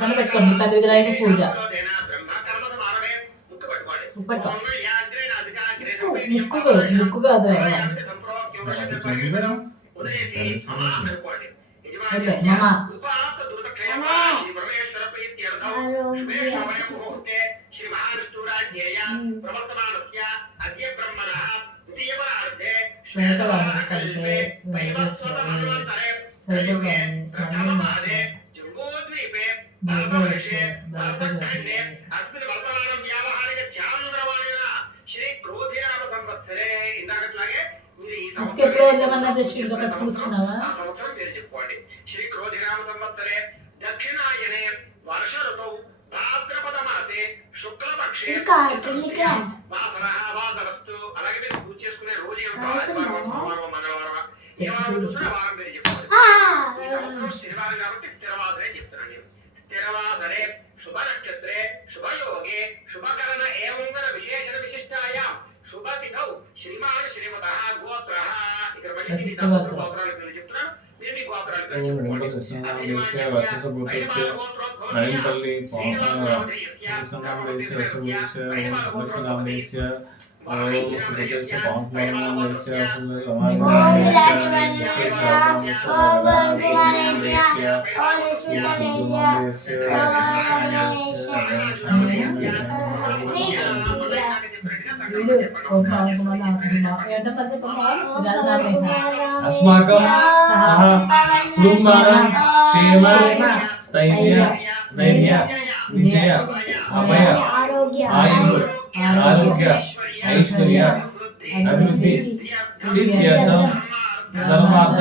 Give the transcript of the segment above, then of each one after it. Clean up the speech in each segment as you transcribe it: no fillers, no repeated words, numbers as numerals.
మనం పెట్టుకోండి పెద్ద విగ్రహానికి పూజ ముక్కు కాదు श्री महाविष्णुराज्ञेय प्रवर्तमानस्य अद्य ब्रह्मणः द्वितीयपरार्धे श्वेतवाहकल्पे वैवस्वतमन्वन्तरे कलियुगे प्रथमपादे जम्बूद्वीपे भारतवर्षे भारतखण्डे अस्मिन् वर्तमानं व्यावहारिक चान्द्रमानेन श्री क्रोधिनाम संवत्सरे इंदाकట్లాగే మీరు ఈ సంవత్సరం పేరు చెప్పుకోండి శ్రీ క్రోధినామ సంవత్సరే దక్షిణాయనే వర్ష ఋతౌ భాద్రపద మాసే శుక్లపక్షే వాసరః వాసరస్తు అలాగే మీరు పూజ చేసుకునే రోజు ఏమిటో ఆదివారం సోమవారం మంగళవారం ఏ వారం చూసినా వారం పేరు చెప్పుకోండి ఈ సంవత్సరం శనివారం కాబట్టి స్థిరవాసరే చెప్తున్నాను నేను స్థిరవాసరే శుభ నక్షత్రే శుభయోగే శుభకరణ ఏవంగన విశేషణ విశిష్టాయాం శుభతిథౌ శ్రీమాన్ శ్రీమతః గోత్రః ఇక్కడ మళ్ళీ దీని గోత్రాల పేరు చెప్తున్నాను మీరు మీ గోత్రాల పేరు చెప్పుకోండి నైంపల్లి పౌర్ణమాదేశ్య अस्माकं कुटुंबानां क्षेम स्थैर्य धैर्य विजय अभय आयु आरोग्य ऐश्वर्य अभिवृद्धि सिद्ध्यर्थं धर्मार्थ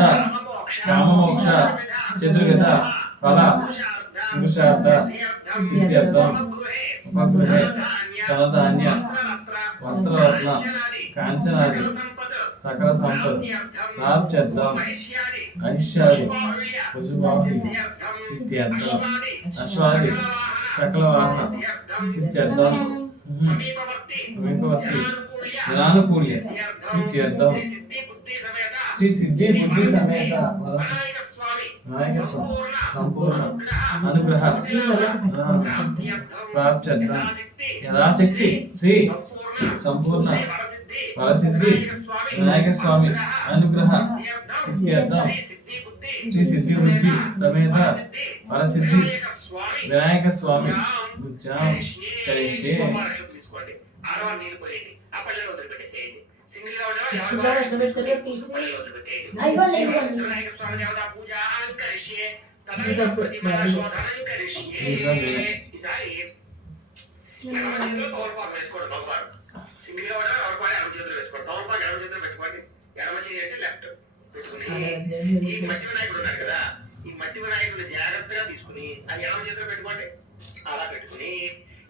काममोक्ष चतुर्गत फल पुरुषार्थ सिद्ध्यर्थं उपगृहे धनधान्य वस्त्ररत्न कांचनादि सकल संपद प्राप्त्यर्थं ऐश्वर्य पशुभावि सिद्ध्यर्थं अश्वादि सकल वाहन सिद्ध्यर्थं समीपवर्ती जनानुकूल्य सिद्ध्यर्थं श्री सिद्धि बुद्धि समेत विनायक संपूर्ण अनुग्रह प्राप्त्यर्थं यथाशक्ति श्री संपूर्ण परसिद्धि विनायक स्वामी अनुग्रह सिद्ध्यर्थं श्री सिद्धि बुद्धि समेत परसिद्धि विनायक स्वामी पूजां करिष्ये ఆరవ నీళ్ళు పోయండి ఆ పళ్ళని వదిలిపెట్టేసేయండి సింగిల్ గా ఉండేవాళ్ళు వినాయక స్వామి దేవత పూజ కరిష్యే ప్రతిమా శోధనం కరిష్యే ఈసారి ఎడమ చేతిలో తోల్పాకు వేసుకోండి మగవారు సింగిల్ గా ఉండేవారు ఎవరి పాడి ఎడమ చేతిలో వేసుకోండి తోల్పాకు ఎడమ చేతిలో పెట్టుకోండి ఎడమ చేయి అంటే లెఫ్ట్ పెట్టుకుని ఈ మట్టి వినాయకుడు ఉన్నాడు కదా ఈ మట్టి వినాయకుడు జాగ్రత్తగా తీసుకుని అది ఎడమ చేతిలో పెట్టుకోండి అలా పెట్టుకుని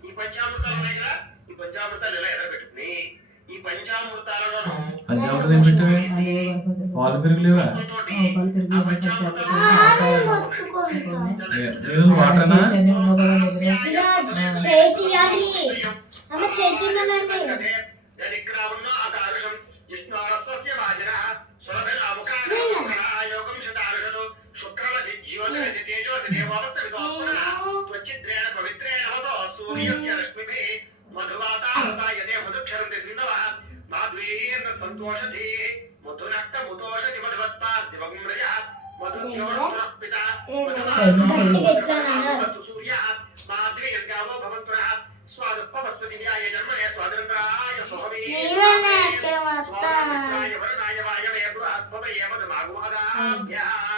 ఈ పంచామృతాలు ఉన్నాయి కదా ఈ పంచామృతాలు ఎలా ఎర్ర పెట్టుకుని ఈ పంచామృతాలను పాలు పెరుగులేవా వాటర్నా मधुवाताहृतायते मधुक्षरन्ते सिन्धवः माध्वीर्न सन्तोषधे मधुनक्त मुतोषधि मधुवत्पाद्दिवग्मृजः मधुज्योत्स्नः पिता मधुवास्तु सूर्यः माध्वीर्गावो भवन्तुनः स्वादुपवस्वदिव्याय जन्मने स्वादरन्द्राय सोहवे स्वादमित्राय वरणाय वायवे बृहस्पतये मधुमागुमदाभ्यः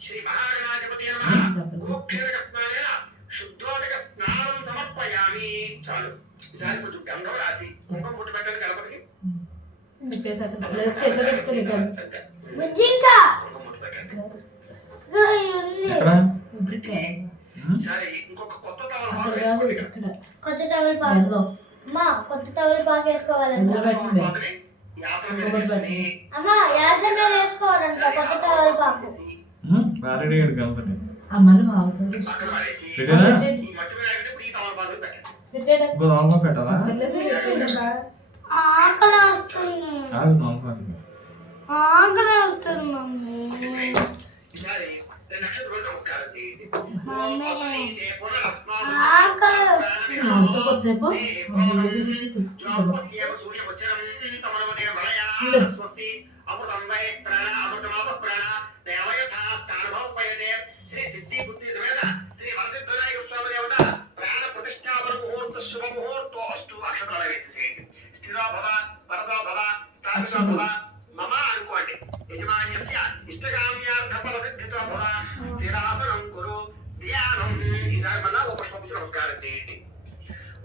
श्री महागणाधिपति नमः गोक्षरक स्नानेन शुद्धोदक स्नानं समर्पयामि చాలు ఈసారి కొంచెం గంధం రాసి కుంకుమ పుట్టు పెట్టండి గణపతికి బుజ్జింకా సరే ఇంకొక కొత్త తవల పాకు వేసుకోండి కొత్త తవల పాకు మా కొత్త తవల పాకు వేసుకోవాలంట ఈ ఆసనం మీద వేసుకుని అమ్మా యాసన వేసుకోవాలంట కొత్త తవలపాకు. ఆల్రెడీ గణపతి అమ్మలు ఆవుతారు పక్కన పడేసి పెట్టారా? ఈ మట్టి మీద ఆగినప్పుడు ఈ తమలపాకులు పెట్టండి. పెట్టాడా ఇంకో తమలపాకు పెట్టాలా? ఆకలి వస్తుంది, ఆగు తమలపాకు. ఆకలి వస్తుంది మమ్మీ. ఈసారి రెండు నక్షత్రాలకు నమస్కారం చేయండి. మమ్మీ. అసలు ఈ పునరస్మాతు ఆకలి అంత కొద్దిసేపు జ్యోపస్యేవ సూర్యవచనం తమనవదే మలయా స్వస్తి అమృతం వై ప్రాణ అమృతమాప ప్రాణ దేవయథా స్థానభోపయతే శ్రీ సిద్ధి బుద్ధి సమేత శ్రీ వరసిద్ధనాయక స్వామి దేవత ప్రాణ ప్రతిష్టాపన ముహూర్త శుభ ముహూర్తో అస్తు అక్షరాలు వేసేసేయండి. స్థిరో భవ పరతో భవ స్థాపితో భవ మమ అనుకోండి. యజమాన్యస్య ఇష్టకామ్యార్థ ఫలసిద్ధితో భవ స్థిరాసనం కురు ధ్యానం. ఈసారి మళ్ళా ఓ పుష్పపుచ్చి నమస్కారం చేయండి.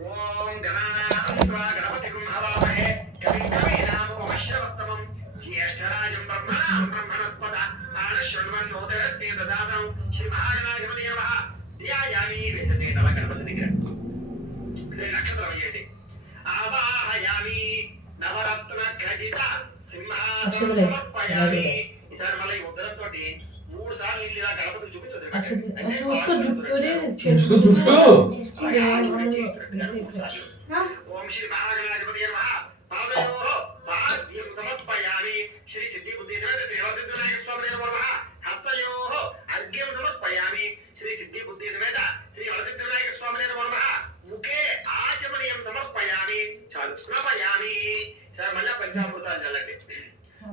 ఓం గణానాత్వా గణపతిగుం హవామహే కవిం కవీనాముపమశ్రవస్తమం జ్యేష్ఠరాజం బ్రహ్మణాం బ్రహ్మణస్పద ఆనశృణ్వన్నోదరస్య దశాదం శ్రీ మహాగణాధిపతయే నమః. ధ్యాయామి వేసేసేయండి అలా గణపతి దగ్గర. నక్షత్రం వేయండి. ఆవాహయామి నవరత్న ఖచిత సింహాసనం సమర్పయామి. ఈసారి మళ్ళీ ఈ ఉత్తరంతో 3 సార్లు నీళ్ళు ఇలా గణపతికి చూపించదు. చూసుకో చుట్టూ ఓం శ్రీ మహాగణాధిపతయే నమః. పాదయోః పాద్యం సమర్పయామి. శ్రీ సిద్ధి బుద్ధి సమేత శ్రీ వరసిద్ధనాయక స్వామినే నమః. హస్తయోః అర్ఘ్యం సమర్పయామి. శ్రీ సిద్ధి బుద్ధి సమేత శ్రీ వరసిద్ధనాయక స్వామినే నమః. ముఖే ఆచమనీయం సమర్పయామి. చాలు స్నాపయామి. సార్ మళ్ళా పంచామృతాలు చల్లండి.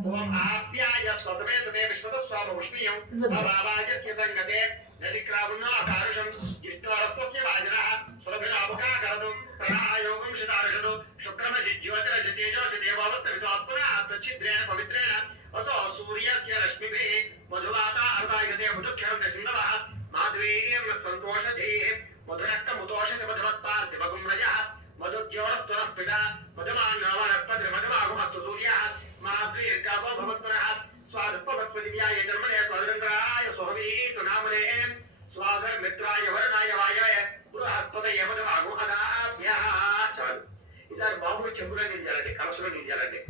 ఓం ఆప్యాయ స్వసమేతతే విశ్వత స్వామ ఉష్ణీయం అవావాజస్య సంగతే నదిక్రావున్న ఆకారుషం జిష్ణోరస్వస్య వాజనః సురభిరాముఖాకరదు ప్రణాయోగం శతార్షదు శుక్రమసి జ్యోతిరసి తేజోసి దేవావస్థితాత్మన తచ్చిద్రేణ పవిత్రేణ వసో సూర్యస్య రశ్మిభిః మధువాత అర్ధాయతే మధుక్షరం సింధవః మాధవేయం సంతోషధేః మధురక్తముతోషతి మధువత్పార్థివగుం రజః మధుజ్యోరస్తునః పిత మధుమాన్నవనస్పతి మధుమాగుమస్తు సూర్యః మాద్రీర్గావో భవత్పునః స్వాదుపవస్పతివ్యాయ జన్మనే స్వాదంద్రాయ సోహవీతు నామనే స్వాధర్మిత్రాయ వరుణాయ వాయయ బృహస్పతయ మధుమాగు అదాభ్యః. చాలు. ఈసారి మామూలు చెంబులో నీళ్ళు చేయాలండి, కలసలో నీళ్ళు చేయాలండి.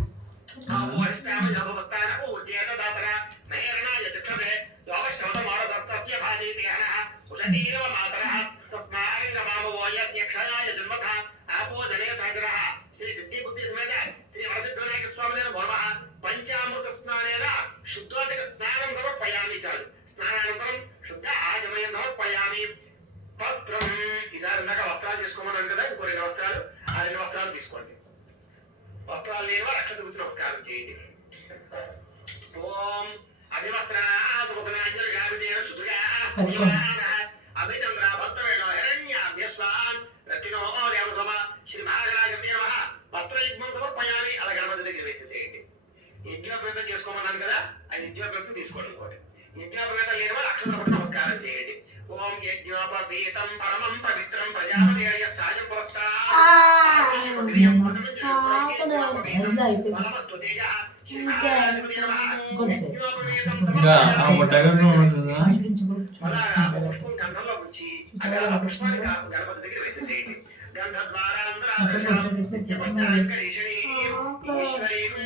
ఆమోహిష్టామజభవస్థాన ఊర్జేత దాతర నహేరణాయ చక్షసే లోకశ్రవతమానసస్తస్య భాజీతిహనః ఉషతీరవ మాతరః తస్మాంగమామవోయస్య క్షయాయ జన్మథ ఆపోదనే తాజరః. శ్రీ సిద్ధి బుద్ధి సమేత శ్రీ వరసిద్ధనాయక స్వామినే నమః. పంచామృత స్నానేన శుద్ధోదక స్నానం సమర్పయామి. చాలు. స్నానానంతరం శుద్ధ ఆచమయం సమర్పయామి. వస్త్రం. ఈసారి ఇందాక వస్త్రాలు తీసుకోమన్నాను కదా, ఇంకో 2 వస్త్రాలు. ఆ 2 వస్త్రాలు తీసుకోండి. వస్త్రాలు లేని వారు అక్షత గురించి నమస్కారం చేయండి. ఓం అభివస్త్రాసమసనాంజలిషాభిదేవ సుధుగా అభిచంద్ర భక్తవేణ హిరణ్యాభ్యస్వాన్ రత్తినో దేవసభ శ్రీ మహాగణాధిపతయే నమః. వస్త్రయుగ్మం సమర్పయామి. అలా గణపతి దగ్గర వేసేసేయండి. యజ్ఞోపేతం చేసుకోమన్నాను కదా, ఆ యజ్ఞోపేతం తీసుకోండి. ఇంకోటి యజ్ఞోపేతం లేని వారు అక్షతల పట్టు నమస్కారం చేయండి. ఓం యజ్ఞోపవీతం పరమం పవిత్రం ప్రజాపతి సాయం పురస్కారం ఇంకా ఆ డైరెక్ట్ ఉంటుందా? పుష్పం గంధంలో ఉంచి ఆ పుష్పాన్ని గణపతి దగ్గర వేసేసేయండి.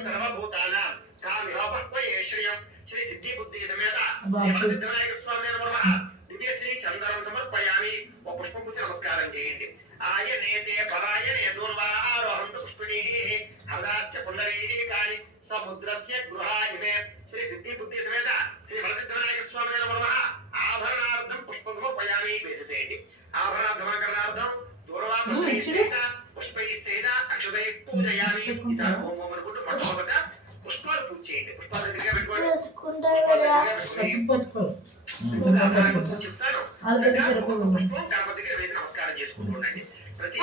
సర్వభూతానాం తామిహోపహ్వయేశ్వర్యం శ్రీ సిద్ధి బుద్ధి సమేత శ్రీ వరసిద్ధనాయక స్వామినే నమః. దివ్యశ్రీ చందనం సమర్పయామి. ఓ పుష్పం పుచ్చి నమస్కారం చేయండి. ఆయనేతే పరాయణే దూర్వారోహంతు పుష్పిణీః హృదాశ్చ పుండరీకాని సముద్రస్య గృహాయిమే. శ్రీ సిద్ధి బుద్ధి సమేత శ్రీ వరసిద్ధనాయక స్వామినే నమః. ఆభరణార్థం పుష్పం సమర్పయామి. వేసేసేయండి. ఆభరణార్థం దూర్వాపత్రైః సహిత పుష్పైః సహిత అక్షతైః పూజయామి. ఈసారి ఓం ఓం అనుకుంటూ మొట్టమొదట పుష్పాలు పూజ చేయండి. పుష్పాలు దగ్గర పెట్టుకోండి. చెప్తాను. పుష్పం గణపతి దగ్గర వేసి నమస్కారం చేసుకుంటూ ఉండండి. ప్రతి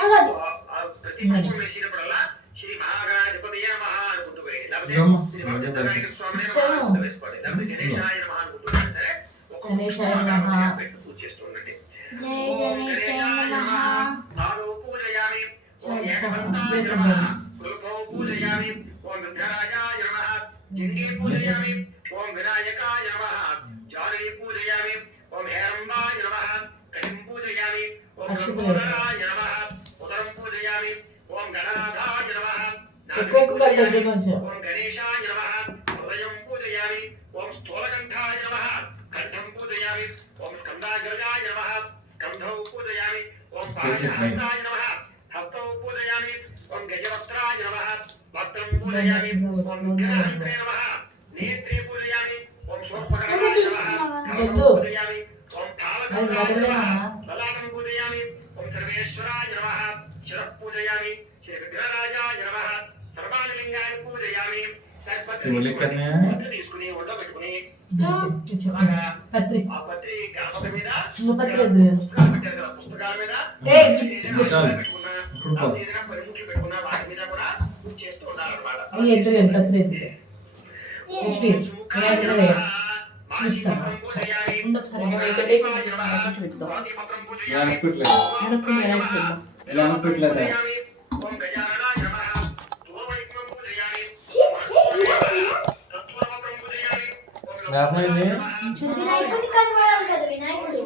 పుష్పం వేసినప్పుడల్లా శ్రీ మహాగణాధిపతయే నమః అనుకుంటూ వేయండి. లేకపోతే శ్రీ వరసిద్ధనాయక స్వామినే నమః అనుకుంటూ వేసుకోండి. లేకపోతే గణేశాయ నమః అనుకుంటూ సరే ఒక్కొక్క పుష్పం పెట్టి పూజ చేస్తూ ఉండండి. ఓం గణేశాయ నమః. పాదౌ పూజయామి. ఓం ఏకదంతాయ నమః. కుల్ఫౌ పూజయామి. ఓం విఘ్నరాజాయ నమః. జింగే పూజయామి. ఓం వినాయకాయ నమః. జానని పూజయామి. ఓం హేరంబాయ నమః. కటిం పూజయామి. ఓం లంబోదరాయ నమః. ఉదరం పూజయామి. ఓం గణనాథాయ నమః. ఎక్కువ కలిపి కొంచెం ఓం గణేశాయ నమః హృదయం పూజయామి ఓం స్థూలకంఠాయ నమః కంఠం పూజయామి ఓం స్కందాగ్రజాయ నమః స్కంధౌ పూజయామి ఓం పాశహస్తాయ నమః హస్తౌ పూజయామి ఓం గజవక్త్రాయ నమః వక్త్రం పూజయామి ఓం గణహంత్రే నమః నేత్రే పూజయామి ఓం శూర్పకర్ణాయ నమః కర్ణం పూజయామి ఓం తాళచంద్రాయ నమః లలాటం పూజయామి ఓం సర్వేశ్వరాయ నమః శిరః పూజయామి శ్రీ విగ్రహరాజాయ నమః సర్వాణి లింగాన్ని పూజయామి పత్రి తీసుకుని ఒళ్ళో పెట్టుకుని పత్రి ఆ పత్రి గణపతి మీద పత్రి పుస్తకాలు పెట్టారు కదా పుస్తకాల మీద ఏదైనా అక్షరాలు పెట్టుకున్నా లేకపోతే ఏదైనా పనిముట్లు పెట్టుకున్నా వాటి మీద కూడా పూజ చేస్తూ ఉండాలన్నమాట. పత్రి ఓం సుముఖాయ నమః మాచిపత్రం పూజయామి ఓం గణపతిపాయ నమః మాచిపత్రం పూజయామి ఇలా అనుకోవట్లేదా పూజయామి ఓం గజాననాయ నమః పూర్వైక్మం పూజయామి తత్వపత్రం పూజయామి రామైంది వినాయకుడిని కనబడాలి కదా వినాయకుడు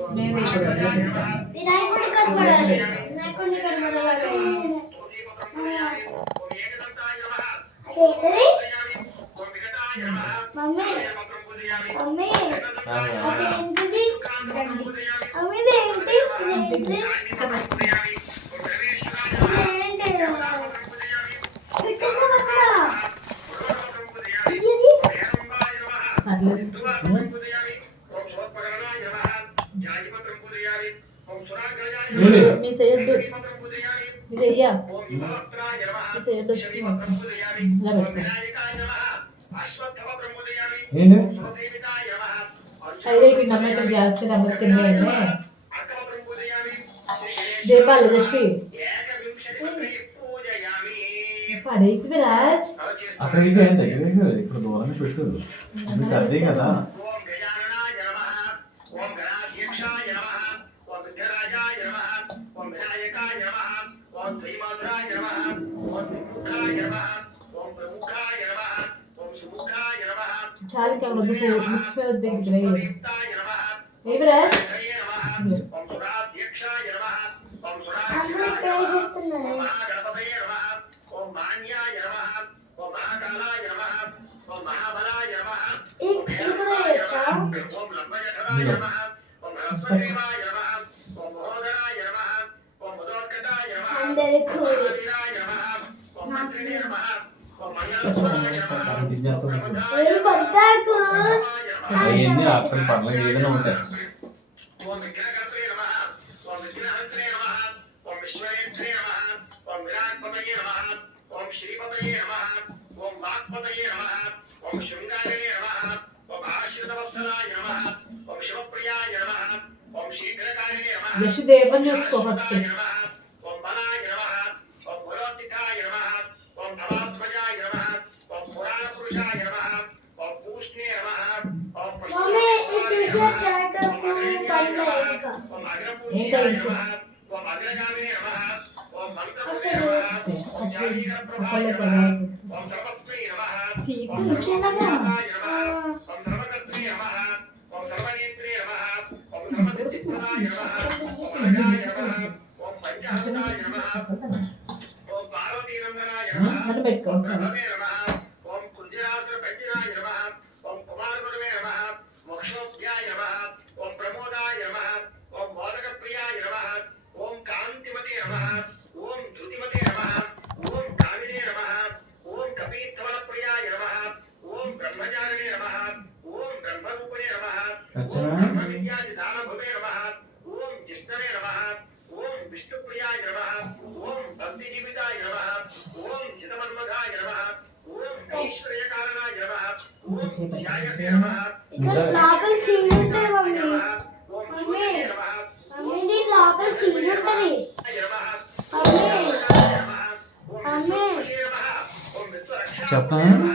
వినాయకుడిని కనబడాలి వినాయకుడిని కనబడాలి తులసీపత్రం పూజయామి ఓం ఏకదంతాయ నమః చేతరి ఓం వికటాయ నమః మమ్మీ పత్రం పూజయామి మమ్మీ అదేంటిది పత్రం పూజయామి మమ్మీ ఇదేంటి ఇదేంటి పత్రం పూజయామి ఓం సర్వేశ్వరాయ నమః ఇదేంటి పత్రం పూజయామి పెట్టేసాను అక్కడ పత్రం పూజయామి ఇది హేరంబాయ నమః పర్లేదు సింధువాపత్రం పూజయామి ఓం శోత్పకరణాయ నమః జాజిపత్రం పూజయామి ఓం సురాగ్రజాయ ఏంటి? నమః మీరు చేయొద్దు పత్రం పూజయామి మీరు చెయ్యా ఓం విభవక్త్రాయ నమః చేయొద్దు శరీపత్రం పూజయామి ఇలా ఓం పెట్టు వినాయకాయ నమః అశ్వత్థపత్రం పూజయామి ఏంటి? ఓం సురసేవితాయ నమః అయితే ఇక్కడ నమ్మకం జాగ్రత్త నెంబర్ కింద అర్కపత్రం పూజయామి శ్రీ దీపాలు గణేశాయ లక్ష్మి ఏకవింశతి పత్రే పూజయామి పడేకి రాజ్ అలా చేస్తూ అక్కడికి దగ్గర ఇప్పుడు దూరం పెట్టు మీకు అదే కదా ఓం గజాననాయ నమః ఓం గణాధ్యక్షాయ నమః ఓం విఘ్నరాజాయ నమః ఓం వినాయకాయ నమః ఓం త్రిమాత్రాయ నమః ఓం త్రిముఖాయ నమః ఓం ప్రముఖాయ నమః ఓం సుముఖాయ నమః చాలా కమ్మదు మిక్స్ మీద దగ్గర సుప్రదీప్తాయ నమః ఏమి రాజ్ శ్రీధరే నమః ఓం సురాధ్యక్షాయ నమః ఓం అమ్మ సురాధ్యక్షాయ ఇక్కడ నమః చెప్తున్నాను ఓం మహాగణపతయే నమః ఓం మాన్యాయ నమః ఓం మహాకాలాయ నమః ఓం మహాబలాయ నమః ఇక్కడ చెప్తా ఓం లంబజఠరాయ నమః ఓం హరస్వదేవాయ నమః ఓం మహోదరాయ నమః ఓం మదోత్కటాయ నమః అందరికీ ఓం మహావీరాయ నమః ఓం మంత్రిణే నమః ఓం మంగళస్వరాయ నమః ఓం ప్రబుద్ధాయ ఏం నమః పద్దాకు అవన్నీ అర్థం పర్లేదు ఏదైనా ఉంటాయి ఓం విఘ్నకర్త్రే నమః ఓం విఘ్నహంత్రే నమః ఓం విశ్వనేత్రే నమః ఓం విరాట్పతయే నమః ఓం శ్రీపతయే నమః ఓం వాక్పతయే నమః ఓం శృంగారిణే నమః ఓం ఆశ్రితవత్సలాయ నమః ఓం శివప్రియాయ నమః ఓం శీఘ్రకారిణే నమః యశుదేవం చూసుకో ఫస్ట్ శాశ్వతాయ నమః ఓం బలాయ నమః ఓం పురోత్థితాయ నమః ఓం భవాత్మజాయ నమః ఓం పురాణపురుషాయ నమః ఓం పూష్ణే నమః ఓం మమ్మీ ఈ టీషర్ట్ జాకెట్ పుష్పవాహాయ నమః పైన ఓం అగ్రపూజ్యాయ నమః ఓం అగ్రగామినే నమః ఓం మంత్రపూజే నమః ఓం జానీకరప్రభాయ నమః ఓం సర్వస్మై నమః ఓం సర్వోపవాసాయ నమః ఓం సర్వకర్త్రే నమః ఓం సర్వనేత్రే నమః ఓం సర్వసిద్ధిప్రదాయ నమః ఓం అనగాయ నమః ఓం పంచహస్తాయ నమః ఓం పార్వతీనందనాయ నమః నన్ను పెట్టుకో ఓం ప్రభవే నమః ఓం కుంజరాసుర పంజనాయ నమః ఓం కుమారగురువే నమః మోక్షోభ్యాయ నమః ఓం ప్రమోదాయ నమః ఓం మోదకప్రియాయ నమః ఓం కాంతిమతే నమః ఓం ధృతిమతే నమః ఓం కామినే నమః ఓం కపీత్వలప్రియాయ నమః ఓం బ్రహ్మచారిణే నమః ఓం బ్రహ్మరూపిణే నమః ఓం బ్రహ్మవిద్యాదిదానభువే నమః ఓం జిష్ణవే నమః ఓం విష్ణుప్రియాయ నమః ఓం భక్తిజీవితాయ నమః ఓం చిదమన్మథాయ నమః ఓం ఐశ్వర్యకారణాయ నమః ఓం ధ్యాయసే నమః ఇక్కడ లోపల సీన్ ఉంటుంది మమ్మీ ఓం జ్యోతిషే నమః మమ్మీ దీని లోపల సీన్ ఉంటుంది నమః మమ్మీ ఓం విశ్వరక్షే నమః ఓం విశ్వరక్షా చెప్పనా